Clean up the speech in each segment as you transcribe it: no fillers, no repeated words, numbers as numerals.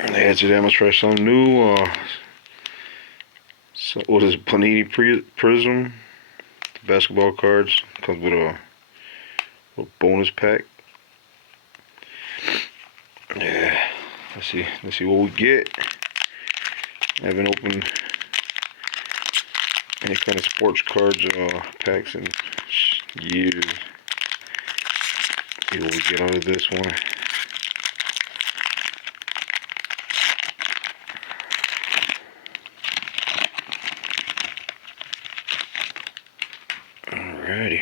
Yeah, today I'm gonna try something new. What is it, Panini Prizm? The basketball cards comes with a bonus pack. Yeah, let's see what we get. I haven't opened any kind of sports cards packs in years. See what we get out of this one. Alrighty.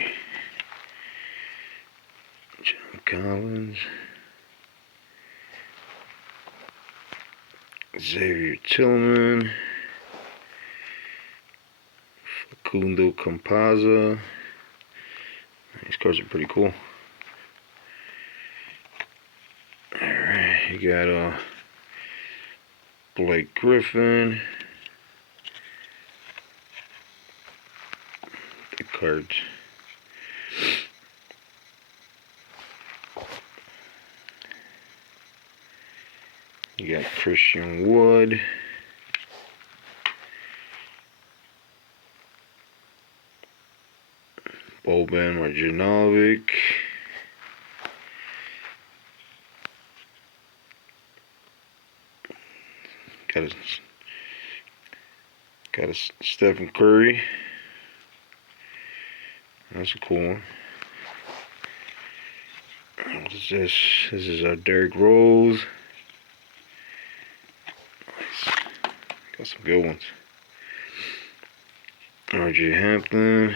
John Collins. Xavier Tillman. Facundo Campazza. These cards are pretty cool. Alright, you got Blake Griffin. The cards. You got Christian Wood. Boban Marjanovic. Got a Stephen Curry. That's a cool one. What is this? This is Derrick Rose. Nice. Got some good ones. R.J. Hampton.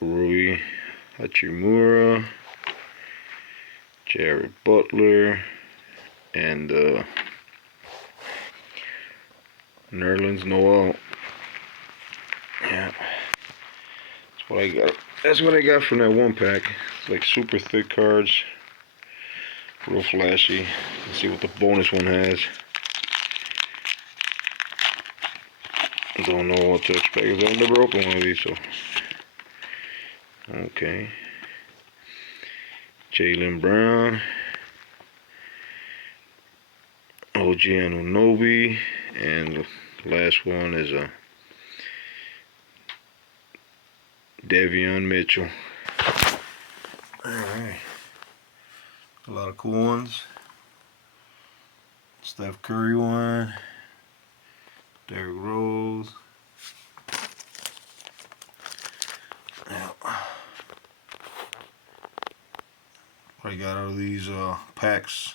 Rui Hachimura. Jared Butler. And Nerlens Noel. Yeah. That's what I got. That's what I got from that one pack. It's like super thick cards. Real flashy. Let's see what the bonus one has. Don't know what to expect because I've never opened one of these, so. Okay. Jaylen Brown. OG Anunoby. And the last one is Davion Mitchell. Alright. A lot of cool ones. Steph Curry one. Derrick Rose. Yeah. What I got out of these packs.